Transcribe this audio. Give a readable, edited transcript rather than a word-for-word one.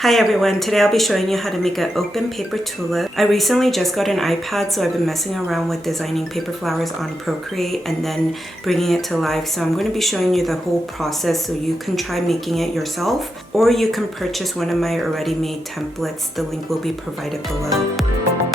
Hi everyone, today I'll be showing you how to make an open paper tulip. I recently just got an iPad, so I've been messing around with designing paper flowers on Procreate and then bringing it to life. So I'm going to be showing you the whole process so you can try making it yourself, or you can purchase one of my already made templates. The link will be provided below.